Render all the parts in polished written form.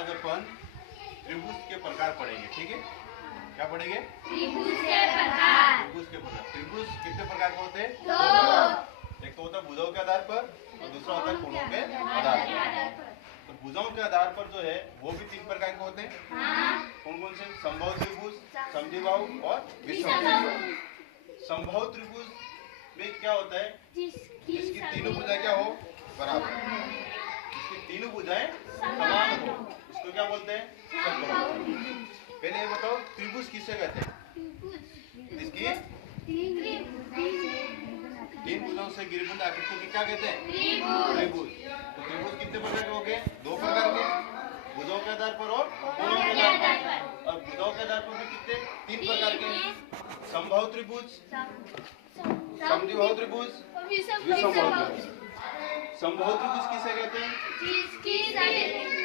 आज अपन त्रिभुज के प्रकार पढ़ेंगे। ठीक है, क्या पढ़ेंगे? त्रिभुज के प्रकार। त्रिभुज के प्रकार। त्रिभुज कितने प्रकार के होते हैं? दो। एक तो होता है भुजाओं के आधार पर और दूसरा होता है कोणों के आधार पर। तो भुजाओं के आधार पर जो है वो भी 3 प्रकार के होते हैं। कौन कौन से? समबाहु त्रिभुज, समद्विबाहु और विषमबाहु। समबाहु त्रिभुज में क्या होता है? जिसकी तीनों भुजाएं क्या हो? बराबर। जिसकी तीनों भुजाएं समान हो उसको क्या बोलते हैं? समबाहु। पहले ये बताओ त्रिभुज किसे कहते हैं? जिसकी 3 भुजाओं से गिरबुंद आकृति को क्या कहते हैं? त्रिभुज। तो त्रिभुज कितने प्रकार के हो गए? 2 प्रकार के, भुजाओं के आधार पर और कोणों के आधार पर। और भुजाओं के आधार पर भी कितने? 3 प्रकार के, समबाहु त्रिभुज, समद्विबाहु त्रिभुज, विषमबाहु त्रिभुज। समबाहु त्रिभुज किसे कहते हैं? जिसकी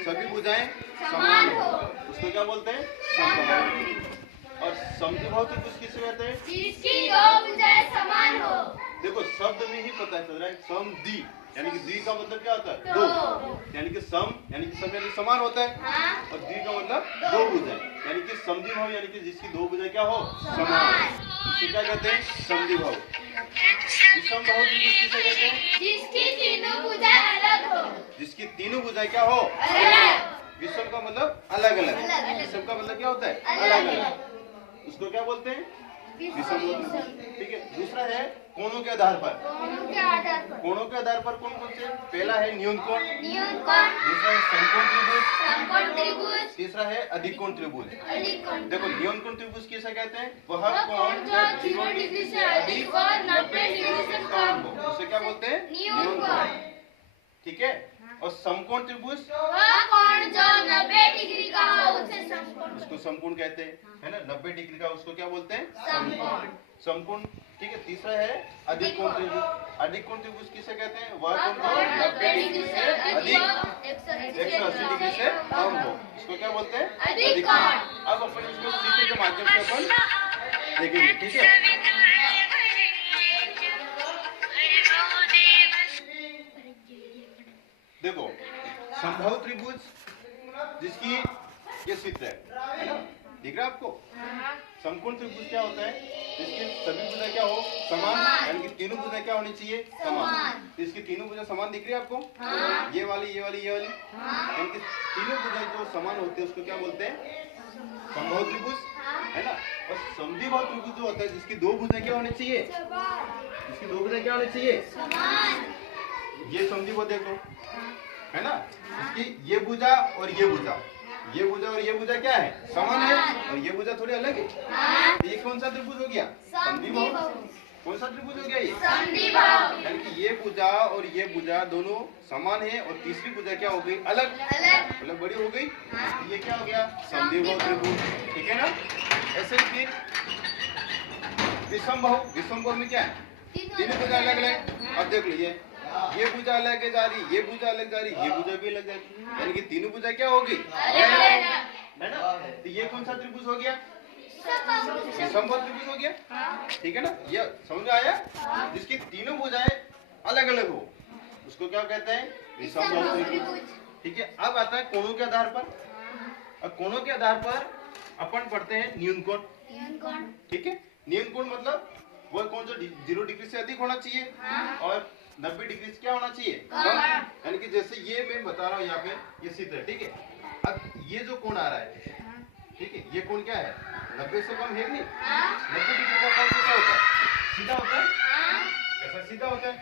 सभी भुजाएं समान हो उसको क्या बोलते हैं? समबाहु। और समद्विबाहु त्रिभुज किसे कहते हैं? जिसकी दो भुजाएं समान हो। देखो शब्द में ही पता चल रहा है समद्वि यानी कि द्वि का मतलब क्या होता है? दो। यानी कि सम यानी कि समान होता है और द्वि का मतलब दो भुजाएं यानी कि समद्विबाहु यानी कि जिसकी दो भुजाएं क्या हो? समान। इसे क्या कहते हैं? समद्विबाहु। विषमबाहु त्रिभुज किसे कहते हैं? जिसकी तीनों भुजाएं अलग हो। जिसकी तीनों भुजाएं क्या हो? अलग। विषम का मतलब अलग अलग। विषम का मतलब क्या होता है? अलग अलग। उसको क्या बोलते हैं? विषम। ठीक है। दूसरा है कोणों के आधार पर। कोणों के आधार पर। कोणों के आधार पर कौन कौन से? पहला है न्यून कोण, न्यूनकोण, दूसरा है समकोण त्रिभुज, समकोण त्रिभुज, तीसरा है अधिक कोण त्रिभुज। अधिक कोण। देखो न्यून कोण त्रिभुज किसे कहते हैं? वह कोण जो 0 डिग्री से अधिक और 90 डिग्री से कम हो उसे क्या बोलते हैं? न्यून कोण। ठीक है। और समकोण त्रिभुज वह कोण जो 90 डिग्री का हो उसे समकोण। उसको समकोण कहते हैं, है ना? 90 डिग्री का उसको क्या बोलते हैं? समकोण। समकोण। ठीक है। तीसरा है अधिक कोण त्रिभुज। अधिक कोण त्रिभुज किसे कहते हैं? वह कोण जो 90 डिग्री से अधिक 180 डिग्री से कम हो इसको क्या बोलते हैं? अधिक कोण। अब अपन इसको सीखे के माध्यम से अपन देखेंगे। ठीक है। देखो समबाहु त्रिभुज जिसकी ये चित्र है ना? दिख रहा है आपको? समकोण त्रिभुज क्या होता है? जिसकी सभी भुजाएं क्या हो? समान यानी कि तीनों भुजाएं क्या होनी चाहिए? समान। तो इसकी तीनों भुजाएं समान दिख रही है आपको? ये वाली ये वाली ये वाली यानी कि तीनों भुजाएं जो समान होते हैं उसको क्या बोलते हैं? समबाहु त्रिभुज, है ना? और समद्विबाहु त्रिभुज जो होता है जिसकी दो भुजाएं क्या होनी चाहिए? जिसकी दो भुजाएं क्या होनी चाहिए? ये समद्विबाहु देख लो, है ना? इसकी ये भुजा और ये भुजा, ये भुजा और ये भुजा क्या है? समान है और ये भुजा थोड़ी अलग है। तो ये कौन सा त्रिभुज हो गया? समद्विबाहु। कौन सा त्रिभुज हो गया ये? समद्विबाहु। यानी कि ये भुजा और ये भुजा दोनों समान है और तीसरी भुजा क्या हो गई? अलग। मतलब बड़ी हो गई। ये क्या हो गया? समद्विबाहु त्रिभुज। ठीक है ना? ऐसे ही फिर विषमबाहु। विषमबाहु में क्या है? तीनों भुजा अलग अलग। अब देख लीजिए ये भुजा अलग जा रही, ये भुजा अलग जा रही, ये भुजा भी अलग जा रही, यानी कि तीनों भुजा क्या होगी? है ना? तो ये कौन सा त्रिभुज हो गया? विषमबाहु त्रिभुज हो गया। ठीक है ना? ये समझ में आया? जिसकी तीनों भुजाएं अलग अलग हो उसको क्या कहते हैं? विषमबाहु त्रिभुज। ठीक है। अब आता है कोणों के आधार पर। अब कोणों के आधार पर अपन पढ़ते हैं न्यून कोण। ठीक है। न्यून कोण मतलब वह कोण जो 0 डिग्री से अधिक होना चाहिए और 90 डिग्री से क्या होना चाहिए? कम। यानी कि जैसे ये मैं बता रहा हूँ यहाँ पे ये चित्र है। ठीक है। अब ये जो कोण आ रहा है, ठीक है, ये कोण क्या है? 90 से कम है नहीं? 90 डिग्री का कोण कैसा होता है? सीधा होता है। ऐसा सीधा होता है।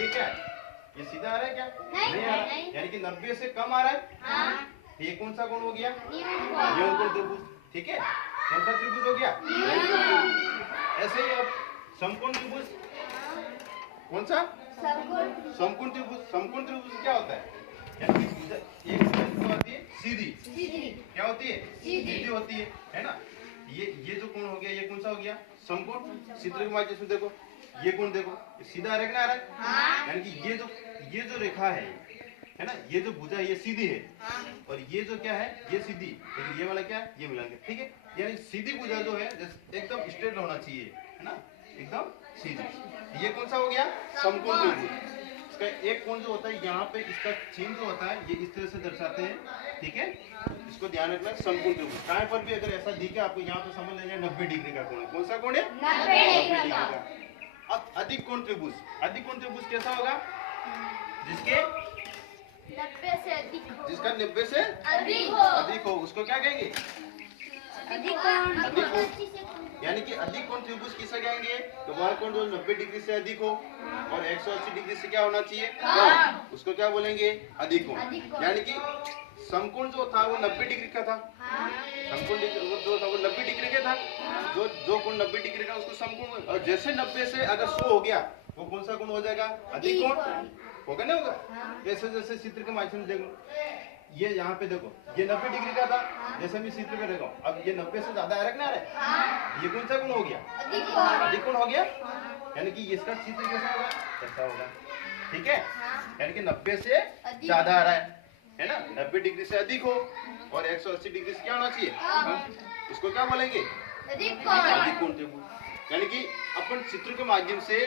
ये क्या है? ये सीधा आ रहा है क्या? नहीं आ रहा। यानी कि 90 से कम आ रहा है। ये कौन सा कोण हो गया? न्यून कोण त्रिभुज। ठीक है। कौन सा त्रिभुज हो गया? ऐसे ही अब समकोण त्रिभुज। कौन सा? समकोण त्रिभुज। समकोण त्रिभुज क्या होता है? यानी कि एक भुजा होती है सीधी। क्या होती है? सीधी होती है ना? ये जो कोण हो गया ये कौन सा हो गया? समकोण। चित्र के माध्यम से देखो ये कोण देखो सीधा आ रहा है कि ना आ रहा है? यानी कि ये जो रेखा है ना? ये जो भुजा ये सीधी है और ये जो क्या है? ये सीधी। लेकिन ये वाला क्या है? ये मिलाएंगे। ठीक है। यानी सीधी भुजा जो है एकदम स्ट्रेट होना चाहिए, है ना? एकदम सीधी। ये कौन सा हो गया? समकोण त्रिभुज। इसका एक कोण जो होता है यहाँ पे इसका चिन्ह जो होता है ये इस तरह से दर्शाते हैं, ठीक है। इसको ध्यान रखना, समकोण त्रिभुज कहीं पर भी अगर ऐसा दिखे आपको यहाँ पे समझ लेना 90 डिग्री का कोण है। कौन सा कोण है? 90 डिग्री का। अब अधिक कोण त्रिभुज, अधिक कोण त्रिभुज कैसा होगा? जिसके 90 से अधिक हो। जिसका 90 से अधिक हो उसको क्या कहेंगे? अधिक कोण। अधिक कोण। यानी कि अधिक कोण त्रिभुज किसे कहेंगे? तो वह कोण जो 90 डिग्री से अधिक हो और 180 डिग्री से क्या होना चाहिए? कम। उसको क्या बोलेंगे? अधिक कोण। यानी कि समकोण जो था वो 90 डिग्री का था। समकोण जो था वो 90 डिग्री का था। जो कोण 90 डिग्री का उसको समकोण। और जैसे 90 से अगर 100 हो गया वो कौन सा कोण हो जाएगा? अधिक कोण होगा ना, होगा। जैसे जैसे चित्र के माध्यम से देखो, ये यहाँ पे देखो ये 90 डिग्री का था, जैसे मैं चित्र पे देखो अब ये 90 से ज्यादा आ रहा है, ये कौन सा कोण हो गया? अधिक कोण हो गया। यानी कि इसका चित्र कैसा होगा? ऐसा होगा, ठीक है। यानी कि 90 से ज्यादा आ रहा है ना, 90 डिग्री से अधिक हो और 180 डिग्री से क्या होना चाहिए? इसको क्या बोलेंगे? अधिक कोण त्रिभुज। यानी कि अपन चित्र के माध्यम से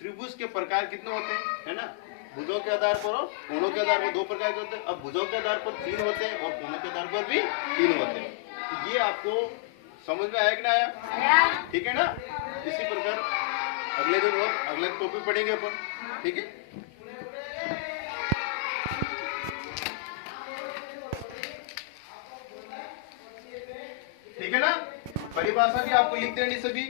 त्रिभुज के प्रकार कितने होते हैं, है ना। भुजों के आधार पर और कोणों के आधार पर 2 प्रकार के होते हैं। अब भुजों के आधार पर 3 होते हैं और कोणों के आधार पर भी 3 होते हैं। तो ये आपको समझ में आया कि नहीं आया? ठीक है ना। इसी प्रकार अगले दिन और अगले टॉपिक पढ़ेंगे अपन, ठीक है। ठीक है ना। परिभाषा भी आपको लिख देनी सभी।